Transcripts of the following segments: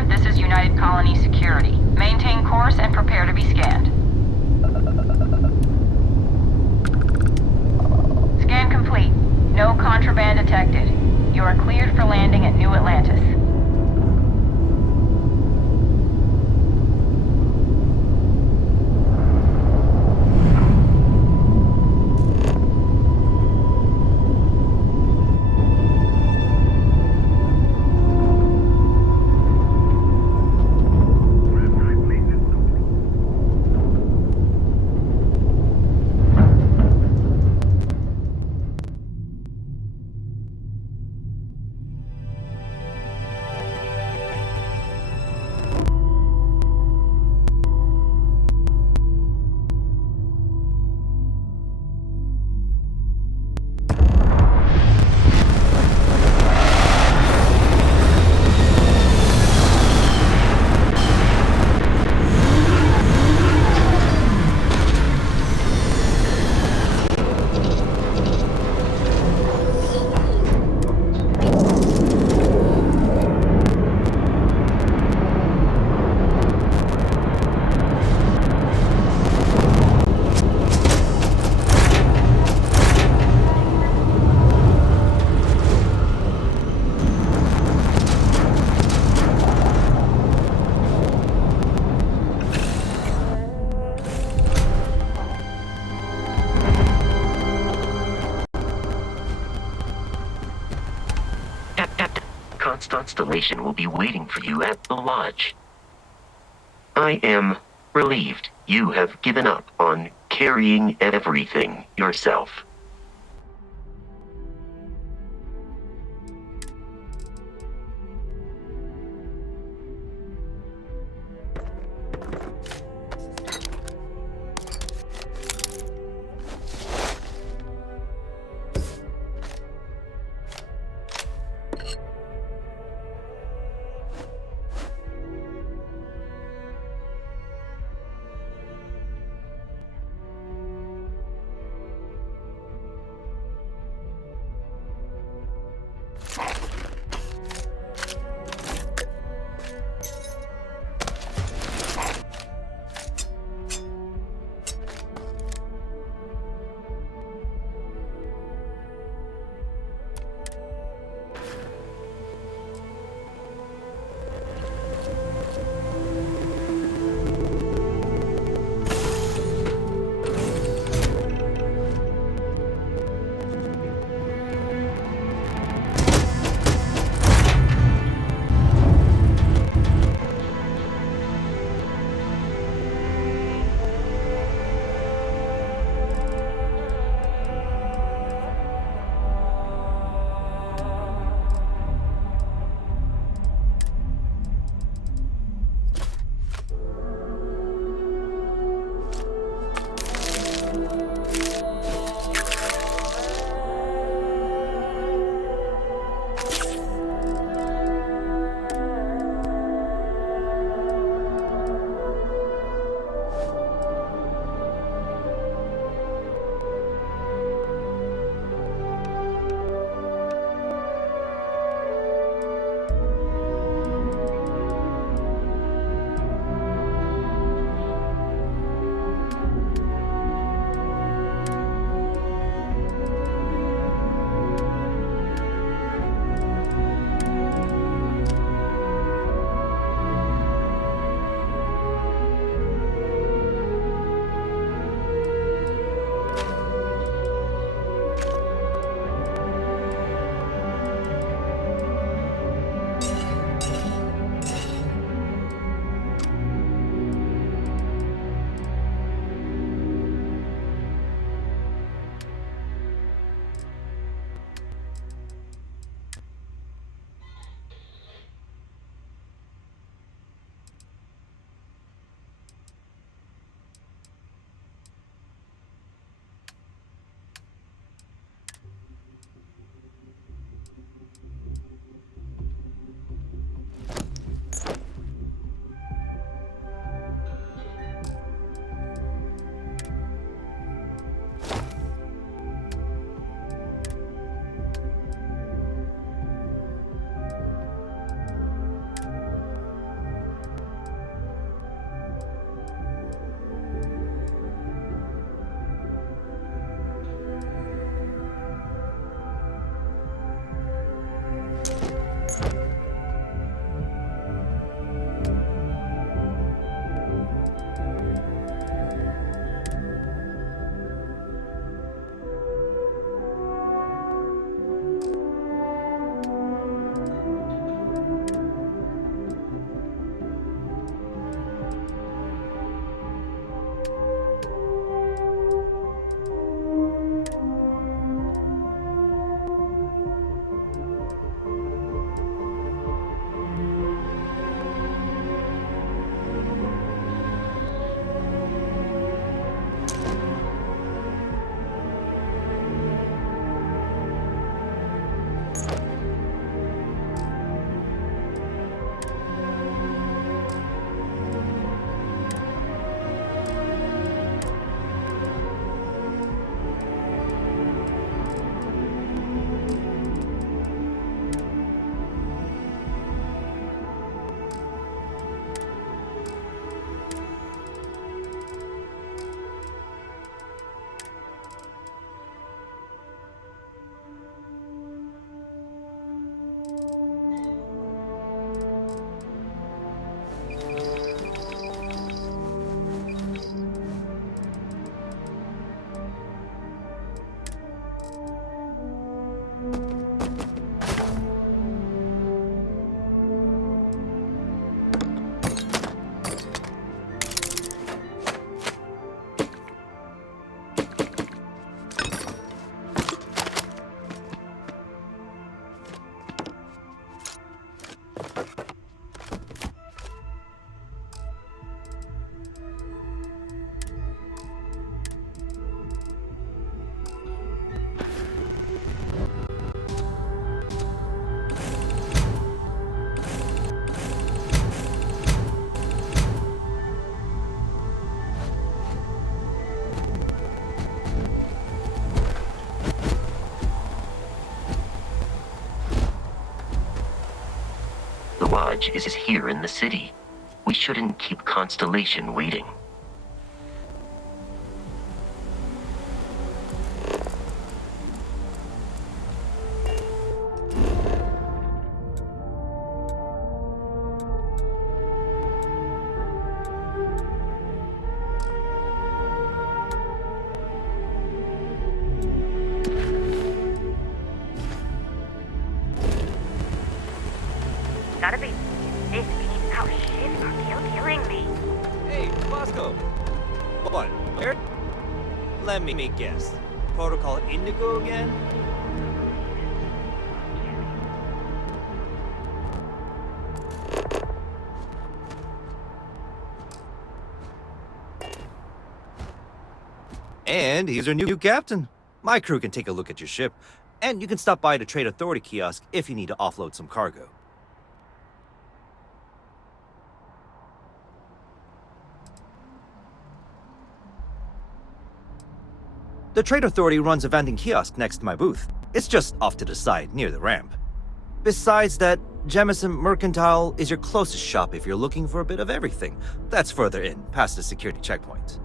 Commander, this is United Colony Security. Maintain course and prepare to be scanned. Scan complete. No contraband detected. You are cleared for landing at New Atlantis. Constellation will be waiting for you at the lodge. I am relieved you have given up on carrying everything yourself. Lodge is here in the city. We shouldn't keep Constellation waiting. Gotta be. This keeps our ships are killing me. Hey, Bosco. What? Where? Let me guess. Protocol Indigo again? And he's our new captain. My crew can take a look at your ship, and you can stop by the Trade Authority kiosk if you need to offload some cargo. The Trade Authority runs a vending kiosk next to my booth. It's just off to the side, near the ramp. Besides that, Jemison Mercantile is your closest shop if you're looking for a bit of everything. That's further in, past the security checkpoint.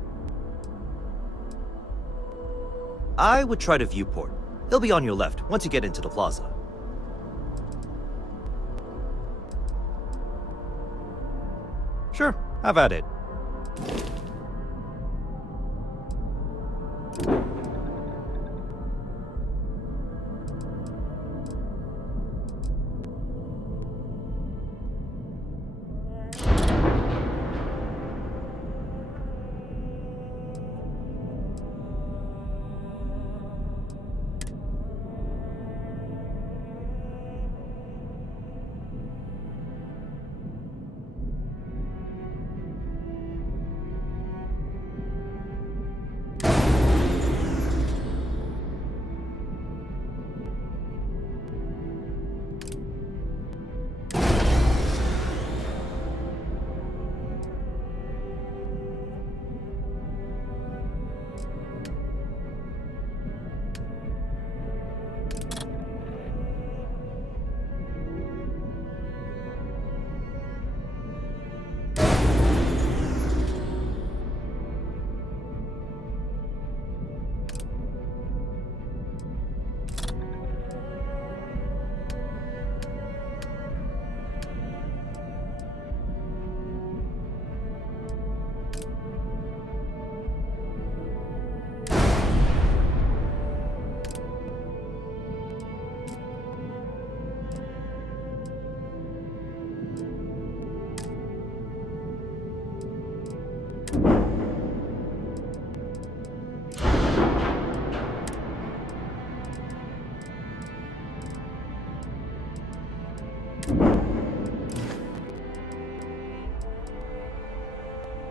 I would try the viewport. It'll be on your left once you get into the plaza. Sure, have at it.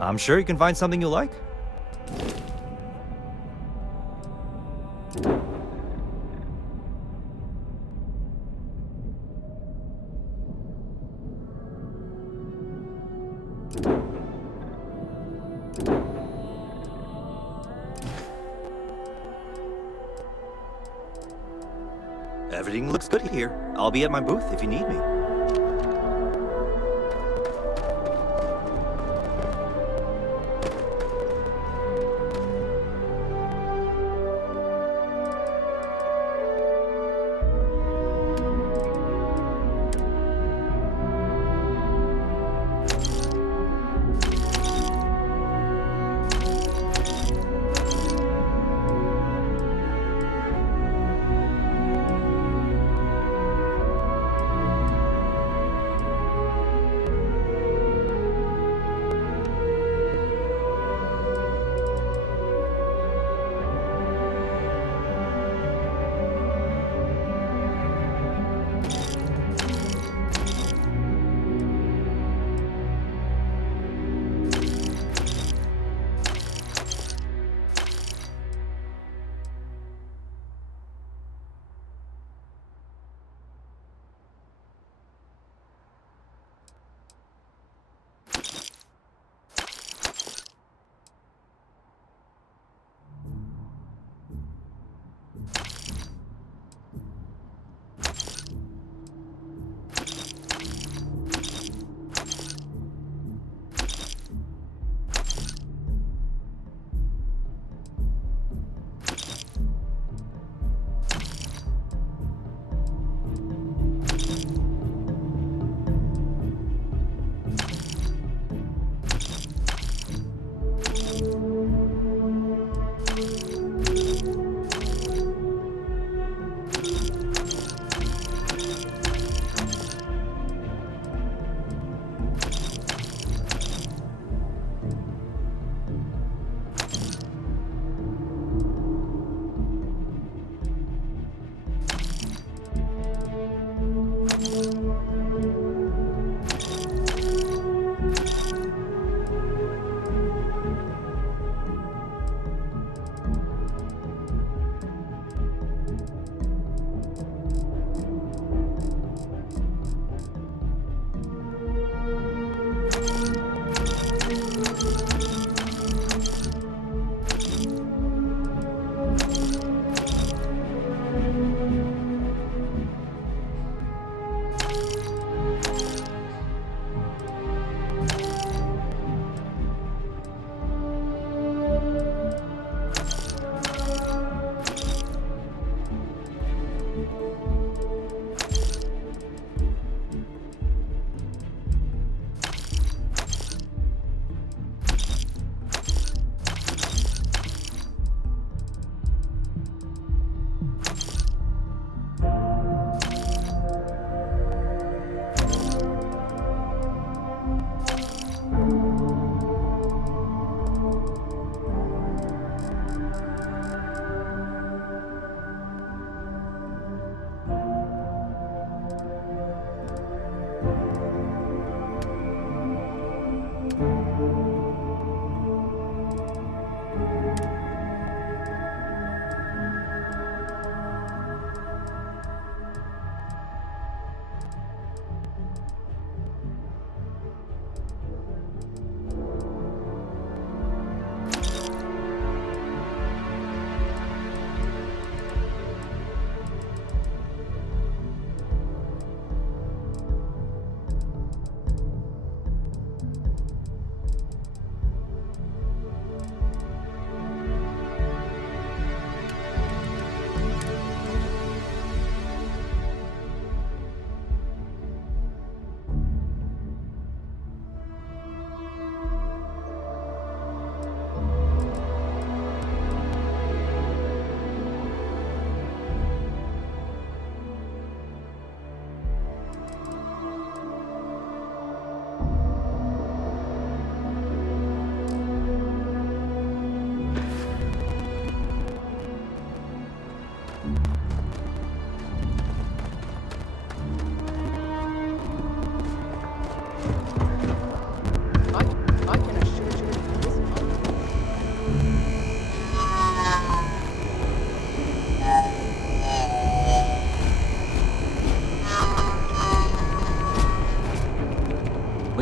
I'm sure you can find something you like. Everything looks good here. I'll be at my booth if you need me.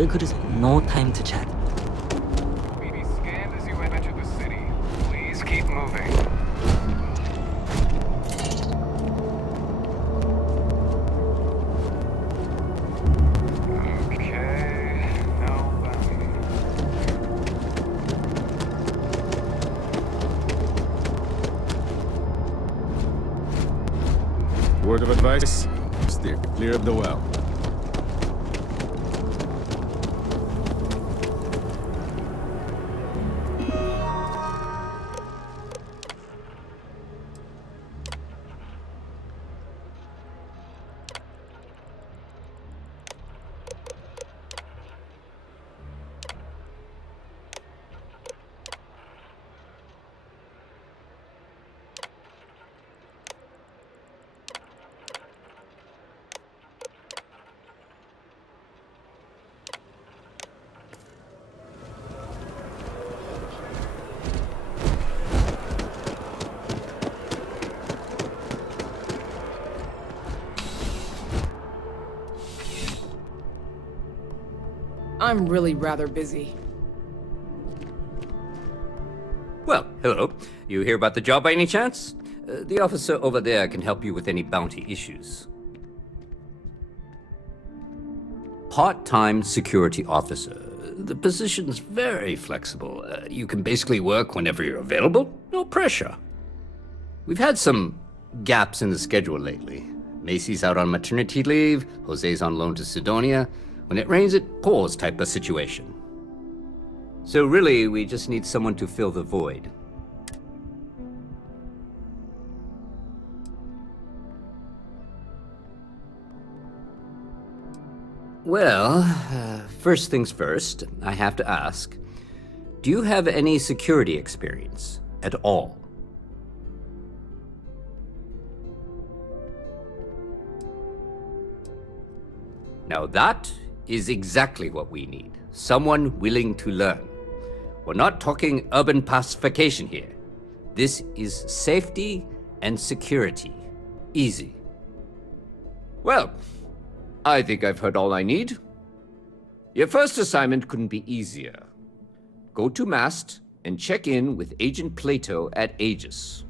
왜 그러세요? No time to chat. Be scanned as you enter the city. Please keep moving. Okay. Now then. Word of advice, steer clear of the well. I'm really rather busy. Well, hello. You hear about the job by any chance? The officer over there can help you with any bounty issues. Part-time security officer. The position's very flexible. You can basically work whenever you're available. No pressure. We've had some gaps in the schedule lately. Macy's out on maternity leave, Jose's on loan to Sidonia. When it rains, it pours type of situation. So really, we just need someone to fill the void. Well, first things first, I have to ask, do you have any security experience at all? Now that is exactly what we need. Someone willing to learn. We're not talking urban pacification here. This is safety and security. Easy. Well, I think I've heard all I need. Your first assignment couldn't be easier. Go to Mast and check in with Agent Plato at Aegis.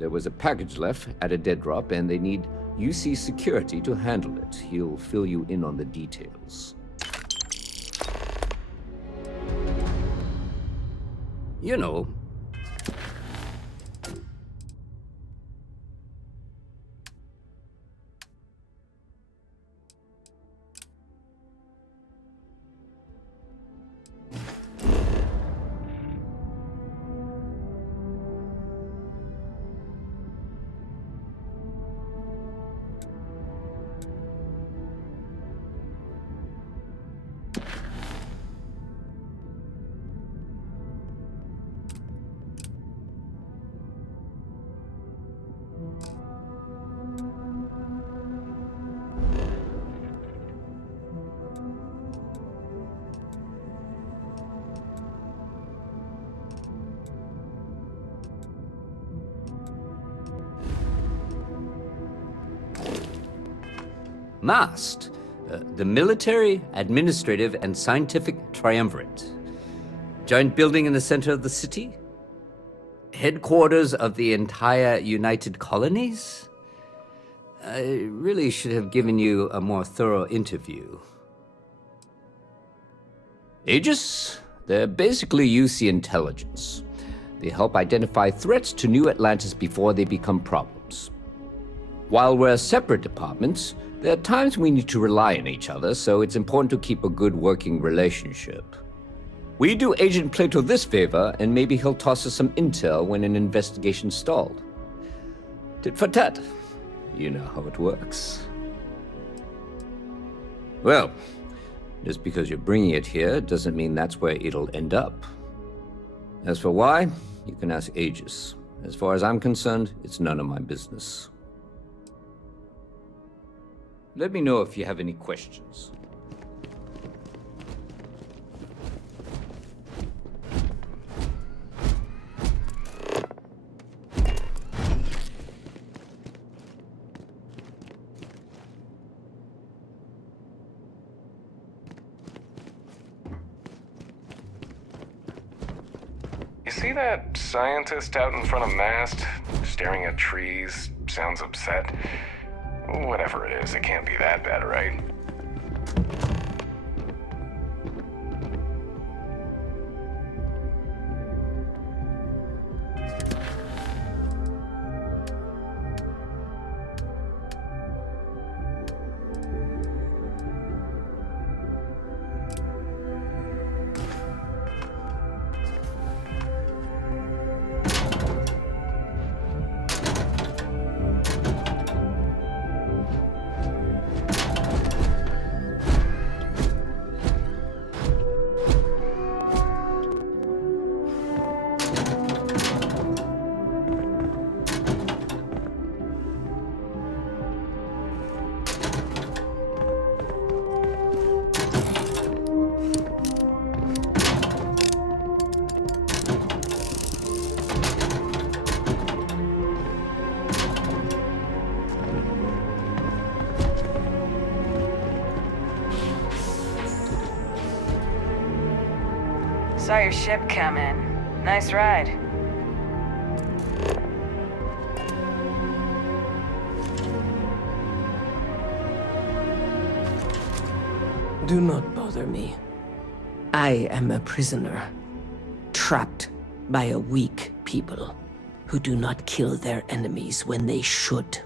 There was a package left at a dead drop, and they need UC security to handle it. He'll fill you in on the details. You know, MAST, the Military, Administrative, and Scientific Triumvirate. Giant building in the center of the city? Headquarters of the entire United Colonies? I really should have given you a more thorough interview. Aegis? They're basically UC intelligence. They help identify threats to New Atlantis before they become problems. While we're separate departments, there are times we need to rely on each other, so it's important to keep a good working relationship. We do Agent Plato this favor, and maybe he'll toss us some intel when an investigation stalled. Tit for tat. You know how it works. Well, just because you're bringing it here doesn't mean that's where it'll end up. As for why, you can ask Aegis. As far as I'm concerned, it's none of my business. Let me know if you have any questions. see that scientist out in front of mast, staring at trees, sounds upset? Whatever it is, it can't be that bad, right? Saw your ship come in. Nice ride. Do not bother me. I am a prisoner, trapped by a weak people who do not kill their enemies when they should.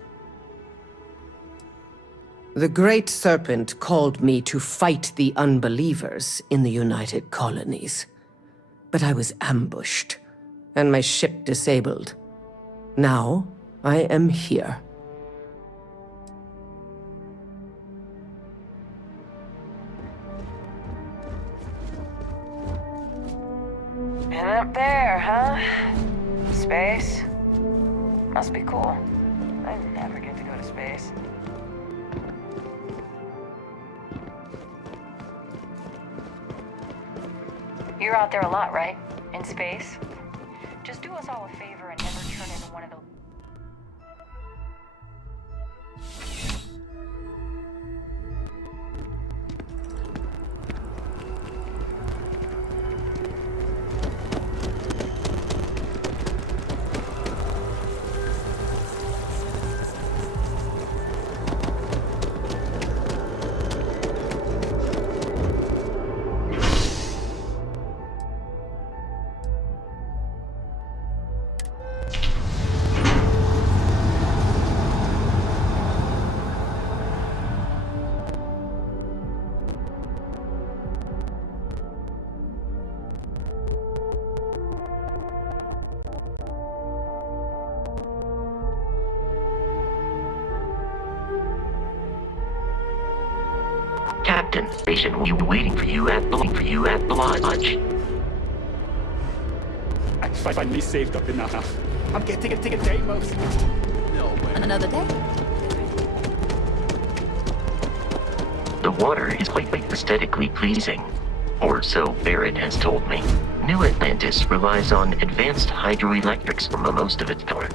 The Great Serpent called me to fight the unbelievers in the United Colonies. But I was ambushed, and my ship disabled. Now, I am here. And up there, huh? Space? Must be cool. I never get to go to space. You're out there a lot, right? In space? Just do us all a favor and never turn into one of those. Captain, station will be waiting for you at the lodge. I finally saved up enough. I'm getting a Deimos. No way. Another day? The water is quite aesthetically pleasing. Or so Barrett has told me. New Atlantis relies on advanced hydroelectrics for most of its power.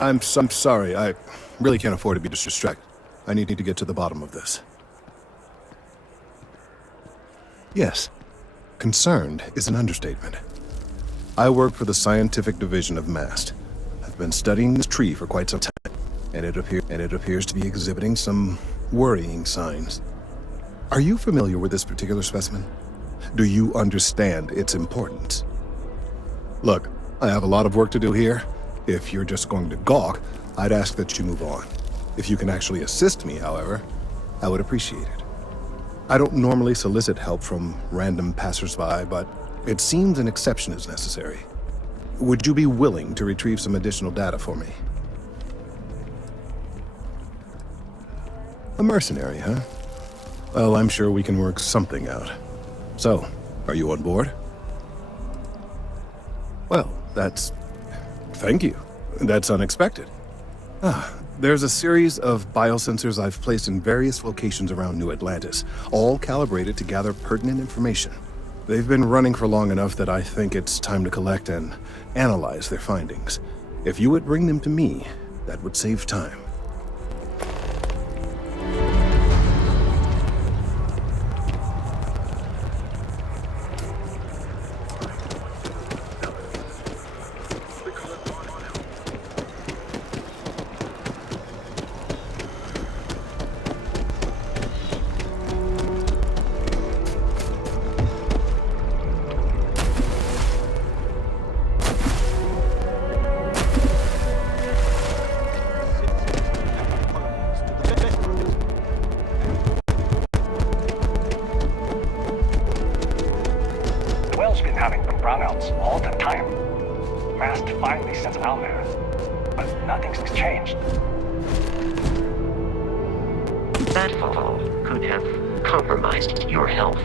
I'm sorry. I really can't afford to be distracted. I need to get to the bottom of this. Yes, concerned is an understatement. I work for the scientific division of MAST. I've been studying this tree for quite some time, and it appears to be exhibiting some worrying signs. Are you familiar with this particular specimen? Do you understand its importance? Look, I have a lot of work to do here. If you're just going to gawk, I'd ask that you move on. If you can actually assist me, however, I would appreciate it. I don't normally solicit help from random passersby, but it seems an exception is necessary. Would you be willing to retrieve some additional data for me? A mercenary, huh? Well, I'm sure we can work something out. So, are you on board? Well, thank you. That's unexpected. There's a series of biosensors I've placed in various locations around New Atlantis, all calibrated to gather pertinent information. They've been running for long enough that I think it's time to collect and analyze their findings. If you would bring them to me, that would save time. The well's been having brownouts all the time. Mast finally sends them out there, but nothing's changed. That fall could have compromised your health.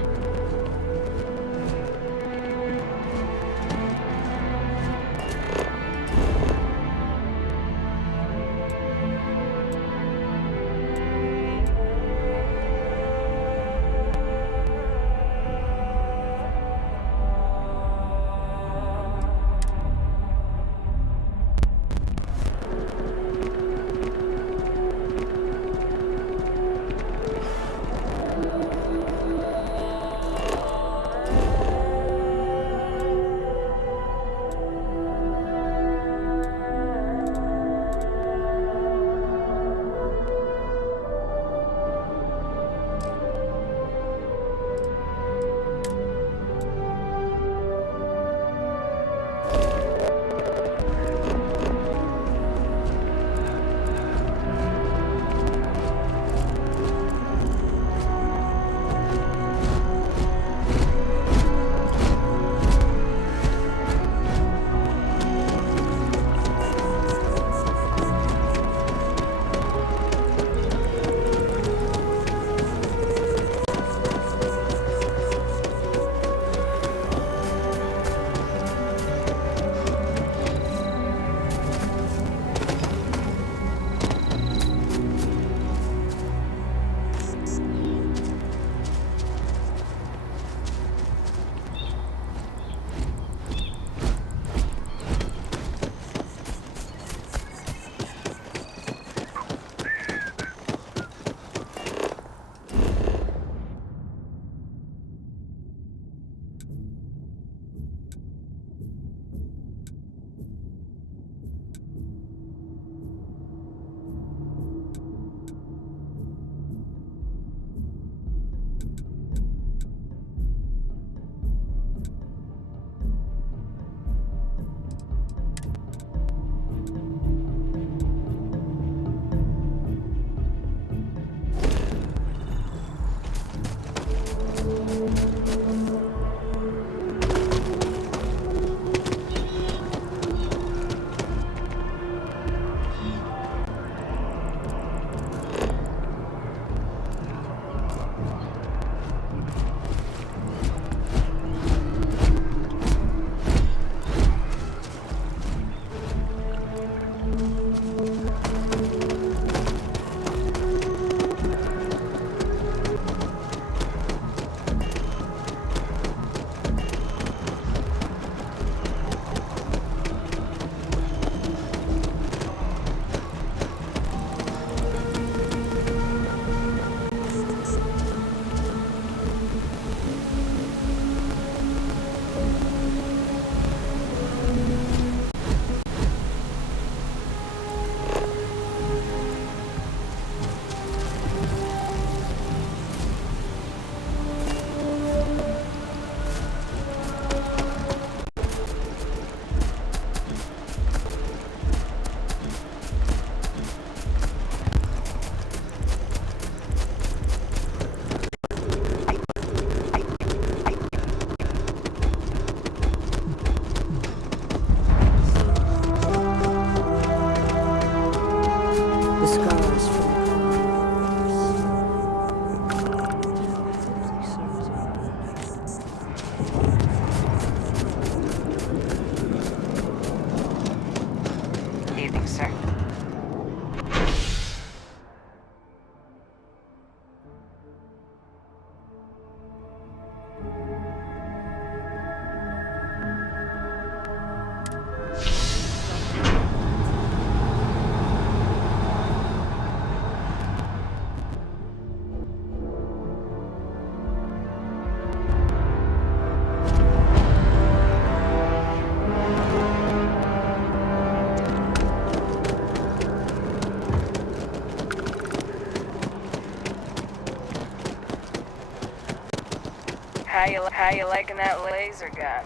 How you liking that laser gun?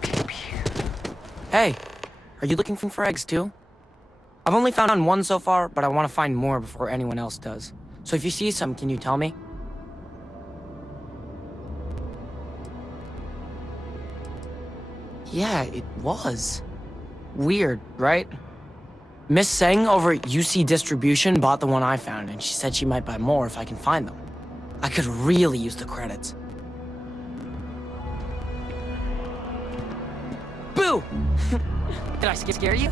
Pew pew. Hey, are you looking for eggs too? I've only found one so far, but I want to find more before anyone else does. So if you see some, can you tell me? Yeah, it was. Weird, right? Miss Seng over at UC Distribution bought the one I found, and she said she might buy more if I can find them. I could really use the credits. Boo! Did I scare you?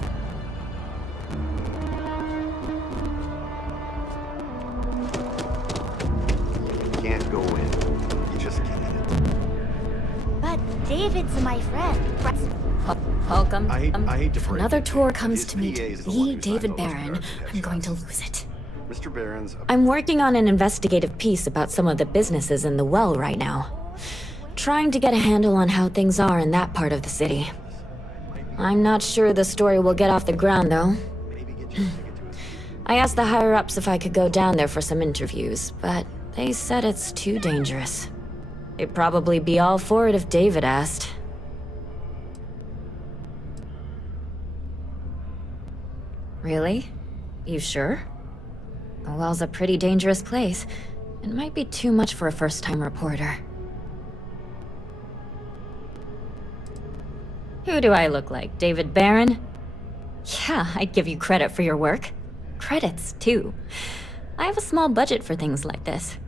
You can't go in. You just can't. But David's my friend. Welcome. I hate to If break another it, tour but comes his to meet PA is the one the who signed David all those Barron, garbage I'm going to headshots. lose it. Mr. Barron's I'm working on an investigative piece about some of the businesses in the well right now. Trying to get a handle on how things are in that part of the city. I'm not sure the story will get off the ground, though. I asked the higher-ups if I could go down there for some interviews, but they said it's too dangerous. They'd probably be all for it if David asked. Really? You sure? The well's a pretty dangerous place. It might be too much for a first-time reporter. Who do I look like, David Barron? Yeah, I'd give you credit for your work. Credits, too. I have a small budget for things like this.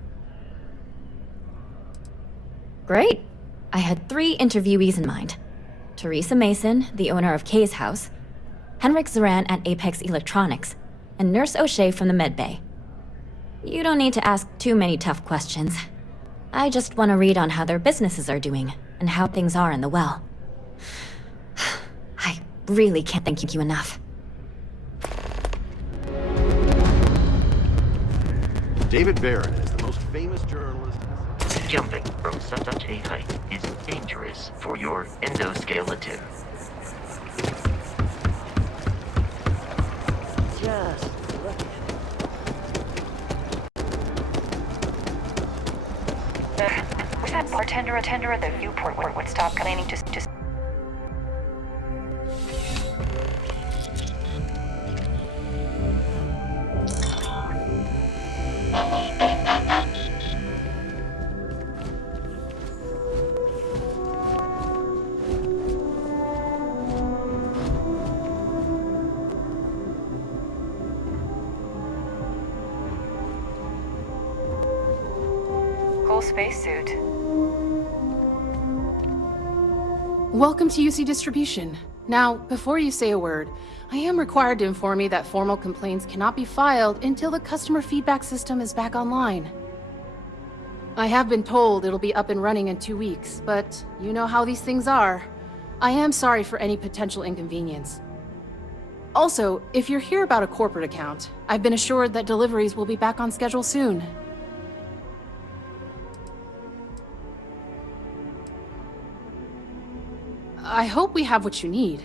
Great. I had 3 interviewees in mind. Teresa Mason, the owner of Kay's House, Henrik Zoran at Apex Electronics, and Nurse O'Shea from the medbay. You don't need to ask too many tough questions. I just want to read on how their businesses are doing, and how things are in the well. I really can't thank you enough. David Barron is the most famous journalist. Jumping from such a height is dangerous for your endoskeleton. Just look at it. Was that bartender at the Viewport would stop complaining just whole spacesuit. Welcome to UC Distribution. Now, before you say a word, I am required to inform you that formal complaints cannot be filed until the customer feedback system is back online. I have been told it'll be up and running in 2 weeks, but you know how these things are. I am sorry for any potential inconvenience. Also, if you're here about a corporate account, I've been assured that deliveries will be back on schedule soon. I hope we have what you need.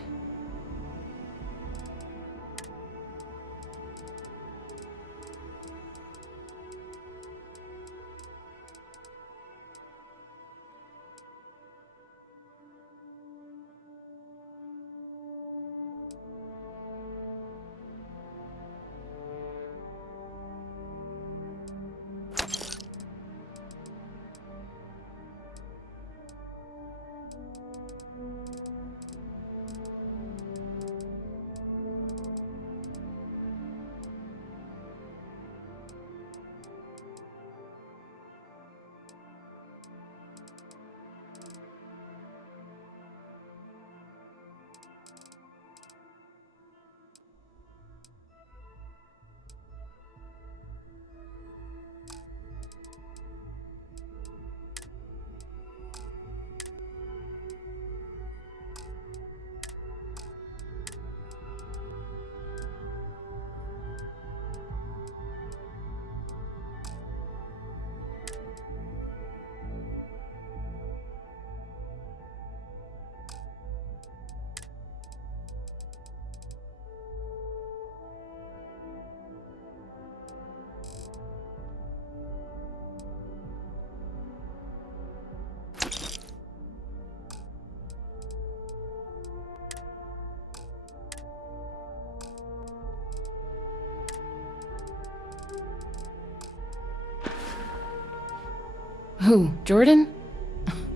Who, Jordan?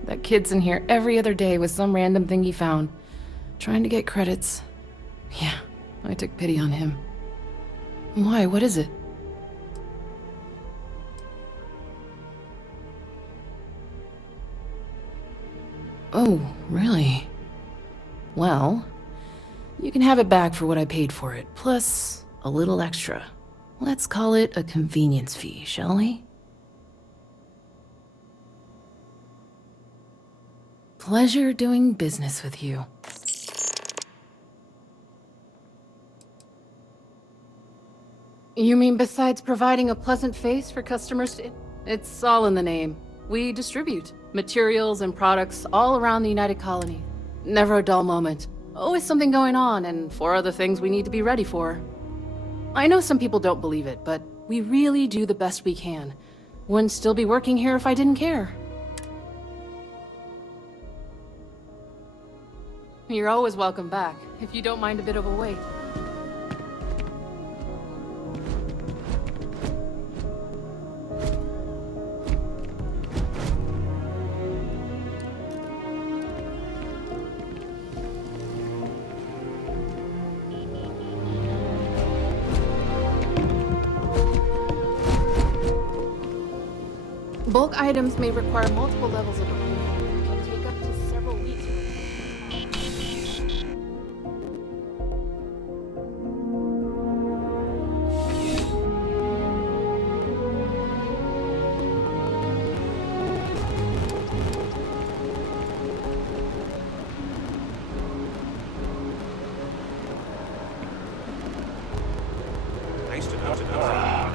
That kid's in here every other day with some random thing he found, trying to get credits. Yeah, I took pity on him. Why, what is it? Oh, really? Well, you can have it back for what I paid for it, plus a little extra. Let's call it a convenience fee, shall we? Pleasure doing business with you. You mean besides providing a pleasant face for customers to... It's all in the name. We distribute materials and products all around the United Colony. Never a dull moment. Always something going on, and 4 other things we need to be ready for. I know some people don't believe it, but we really do the best we can. Wouldn't still be working here if I didn't care. You're always welcome back, if you don't mind a bit of a wait. Bulk items may require multiple levels of approval. It can take up to several weeks.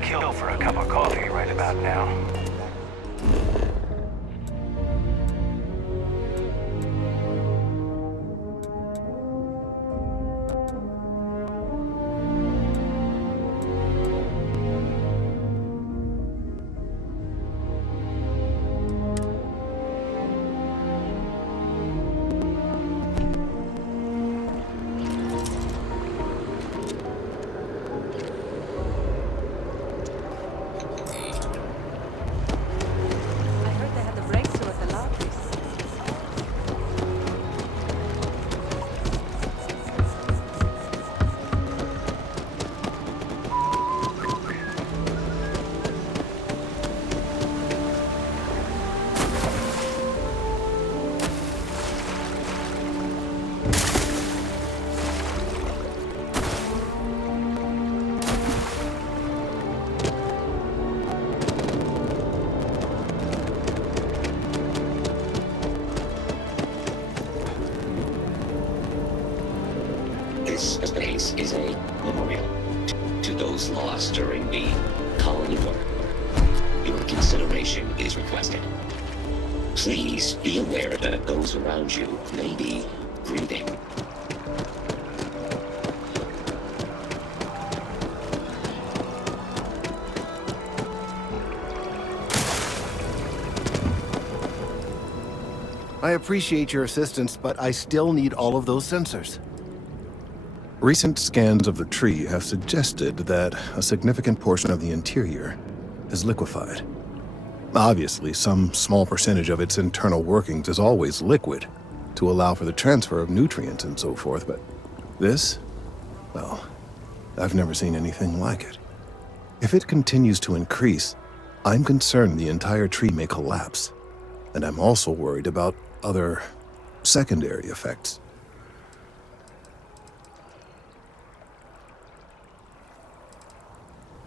Kill for a cup of coffee right about now. This space is a memorial to those lost during the colony war. Your consideration is requested. Please be aware that those around you may be grieving. I appreciate your assistance, but I still need all of those sensors. Recent scans of the tree have suggested that a significant portion of the interior is liquefied. Obviously, some small percentage of its internal workings is always liquid to allow for the transfer of nutrients and so forth, but this, well, I've never seen anything like it. If it continues to increase, I'm concerned the entire tree may collapse, and I'm also worried about other secondary effects.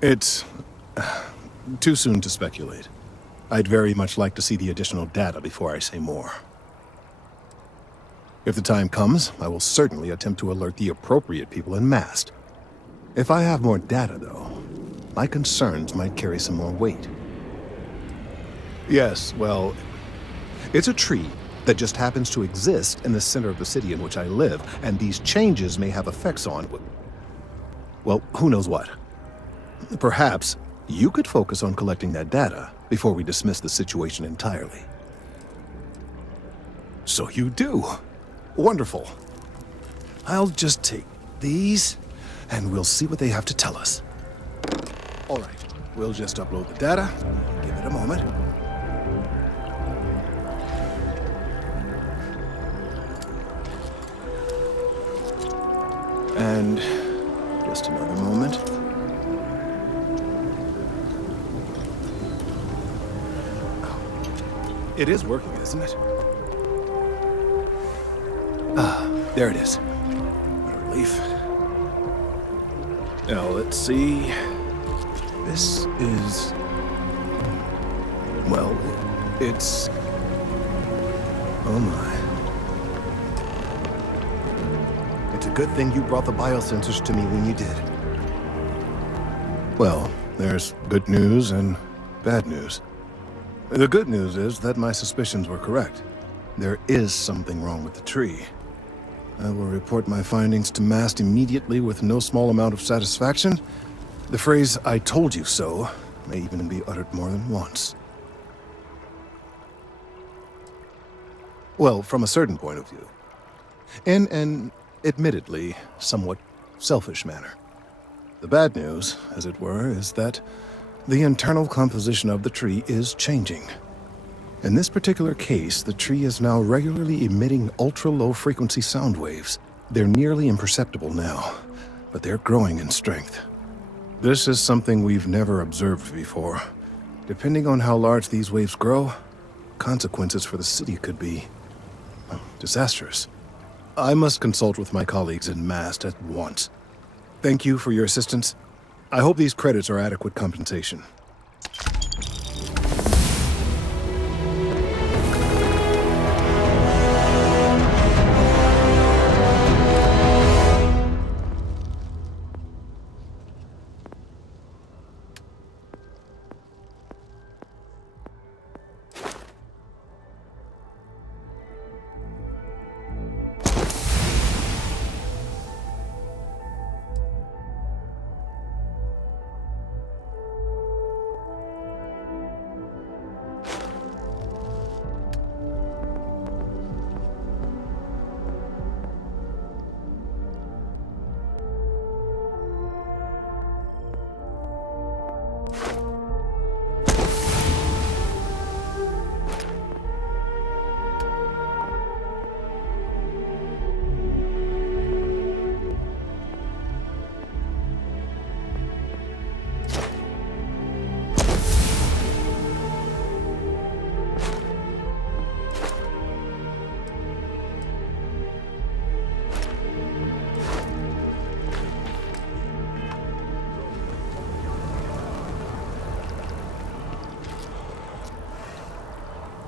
It's too soon to speculate. I'd very much like to see the additional data before I say more. If the time comes, I will certainly attempt to alert the appropriate people en masse. If I have more data, though, my concerns might carry some more weight. Yes, well, it's a tree that just happens to exist in the center of the city in which I live, and these changes may have effects on, well, who knows what. Perhaps you could focus on collecting that data before we dismiss the situation entirely. So you do. Wonderful. I'll just take these, and we'll see what they have to tell us. All right, we'll just upload the data. Give it a moment. And just another moment. It is working, isn't it? Ah, there it is. What a relief. Now, let's see. This is... well, it's... oh my. It's a good thing you brought the biosensors to me when you did. Well, there's good news and bad news. The good news is that my suspicions were correct. There is something wrong with the tree. I will report my findings to MAST immediately with no small amount of satisfaction. The phrase, "I told you so," may even be uttered more than once. Well, from a certain point of view. In an, admittedly, somewhat selfish manner. The bad news, as it were, is that the internal composition of the tree is changing. In this particular case, the tree is now regularly emitting ultra-low frequency sound waves. They're nearly imperceptible now, but they're growing in strength. This is something we've never observed before. Depending on how large these waves grow, consequences for the city could be disastrous. I must consult with my colleagues in MAST at once. Thank you for your assistance. I hope these credits are adequate compensation.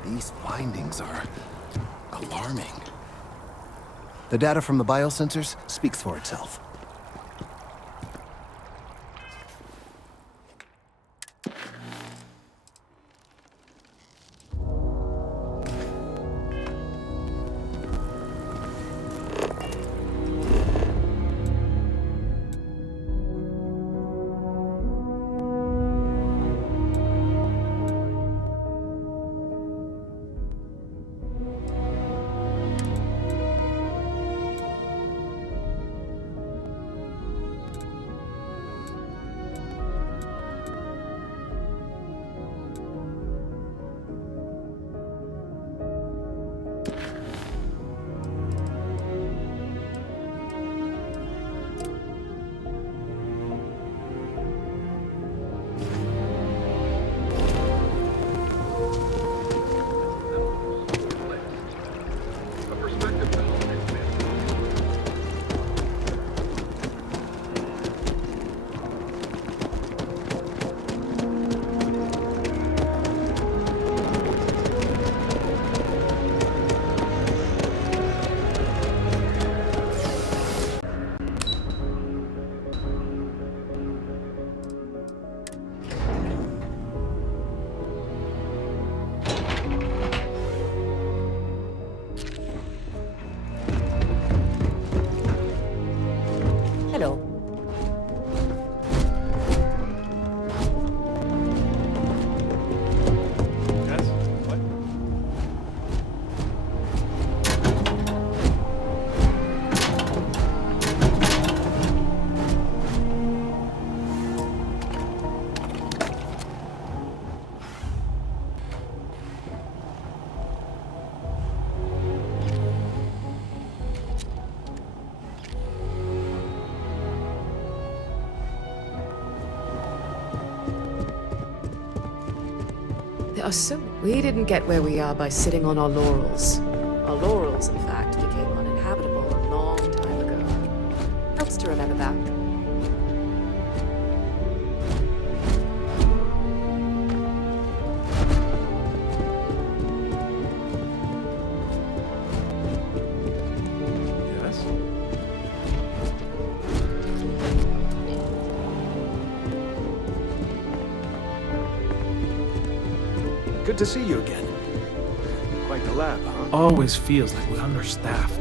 These findings are alarming. The data from the biosensors speaks for itself. are so... We didn't get where we are by sitting on our laurels. Our laurels, in fact, became uninhabitable a long time ago. Helps to remember that. Good to see you again. Quite the lab, huh? Always feels like we're understaffed.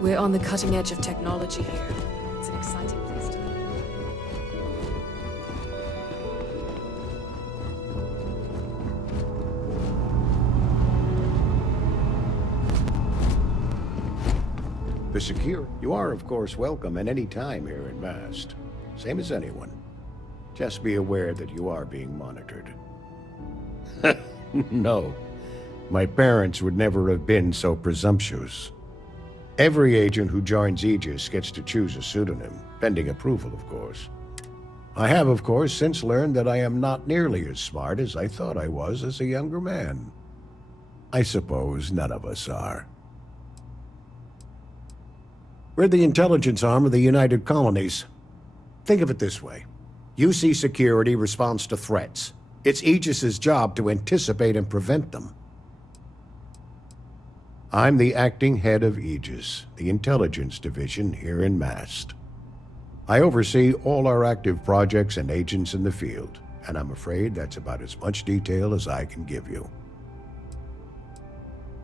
We're on the cutting edge of technology here. It's an exciting place to be. The secure. You are, of course, welcome at any time here in Mast. Same as anyone. Just be aware that you are being monitored. No. My parents would never have been so presumptuous. Every agent who joins Aegis gets to choose a pseudonym, pending approval, of course. I have, of course, since learned that I am not nearly as smart as I thought I was as a younger man. I suppose none of us are. We're the intelligence arm of the United Colonies. Think of it this way. UC Security responds to threats. It's Aegis's job to anticipate and prevent them. I'm the acting head of Aegis, the intelligence division here in Mast. I oversee all our active projects and agents in the field, and I'm afraid that's about as much detail as I can give you.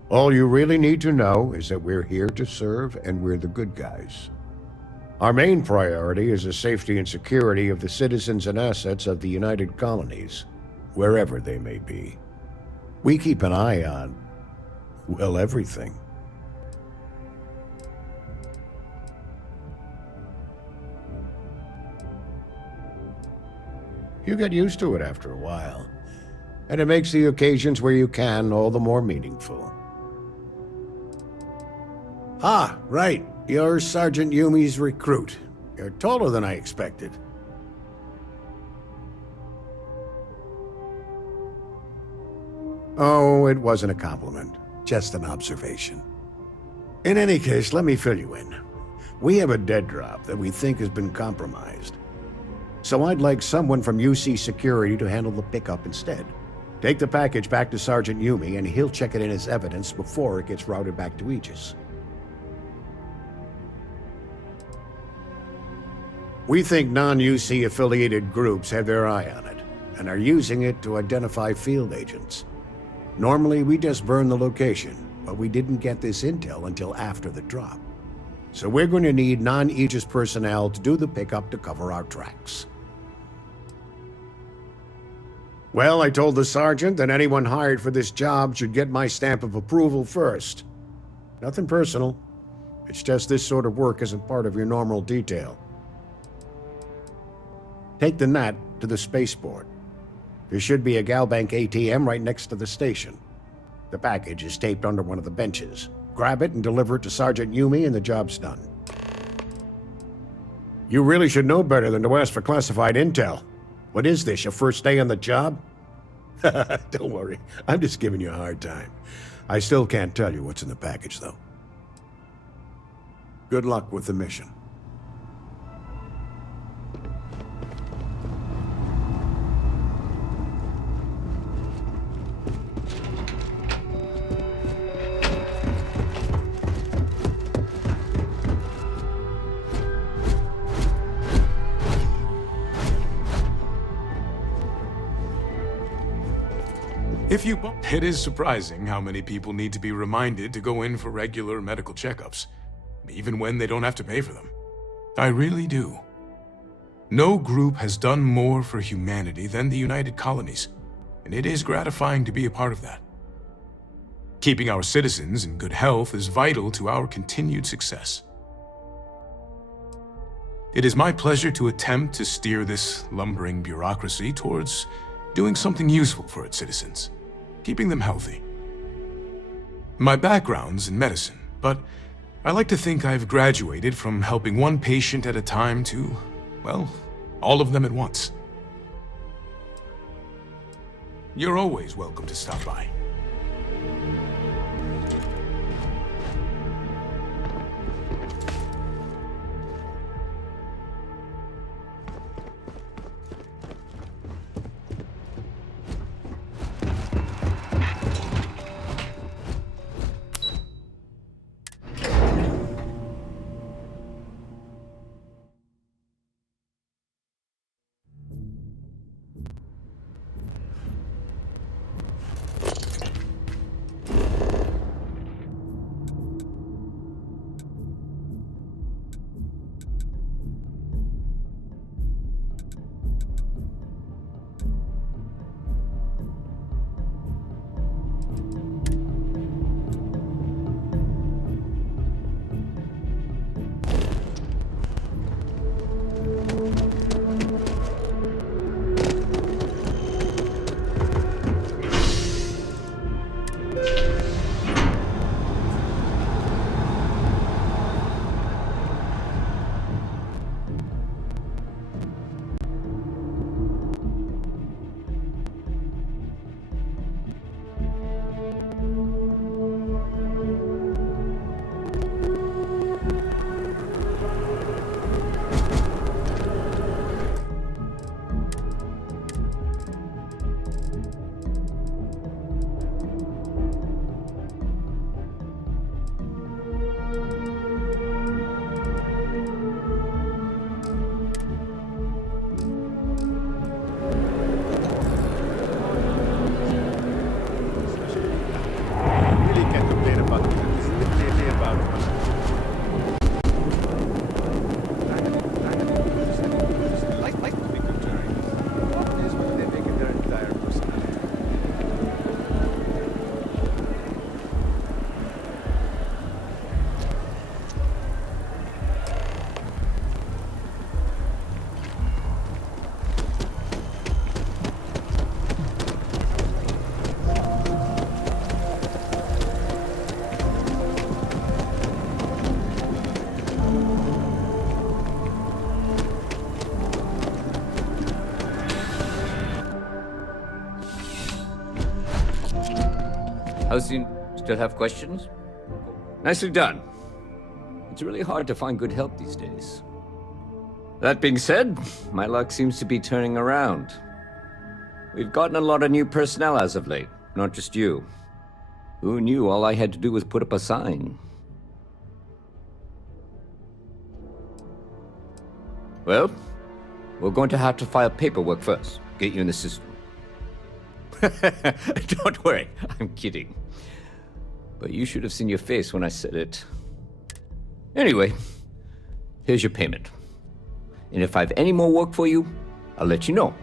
All you really need to know is that we're here to serve, and we're the good guys. Our main priority is the safety and security of the citizens and assets of the United Colonies, wherever they may be. We keep an eye on, well, everything. You get used to it after a while, and it makes the occasions where you can all the more meaningful. Ah, right. You're Sergeant Yumi's recruit. You're taller than I expected. Oh, it wasn't a compliment. Just an observation. In any case, let me fill you in. We have a dead drop that we think has been compromised. So I'd like someone from UC Security to handle the pickup instead. Take the package back to Sergeant Yumi and he'll check it in as evidence before it gets routed back to Aegis. We think non-UC affiliated groups have their eye on it and are using it to identify field agents. Normally, we just burn the location, but we didn't get this intel until after the drop. So we're going to need non-Aegis personnel to do the pickup to cover our tracks. Well, I told the sergeant that anyone hired for this job should get my stamp of approval first. Nothing personal. It's just this sort of work isn't part of your normal detail. Take the NAT to the spaceport. There should be a Galbank ATM right next to the station. The package is taped under one of the benches. Grab it and deliver it to Sergeant Yumi and the job's done. You really should know better than to ask for classified intel. What is this, your first day on the job? Don't worry, I'm just giving you a hard time. I still can't tell you what's in the package, though. Good luck with the mission. It is surprising how many people need to be reminded to go in for regular medical checkups, even when they don't have to pay for them. I really do. No group has done more for humanity than the United Colonies, and it is gratifying to be a part of that. Keeping our citizens in good health is vital to our continued success. It is my pleasure to attempt to steer this lumbering bureaucracy towards doing something useful for its citizens, keeping them healthy. My background's in medicine, but I like to think I've graduated from helping one patient at a time to, well, all of them at once. You're always welcome to stop by. How's you still have questions? Nicely done. It's really hard to find good help these days. That being said, my luck seems to be turning around. We've gotten a lot of new personnel as of late, not just you. Who knew all I had to do was put up a sign? Well, we're going to have to file paperwork first, get you in the system. Don't worry, I'm kidding. But you should have seen your face when I said it. Anyway, here's your payment. And if I have any more work for you, I'll let you know.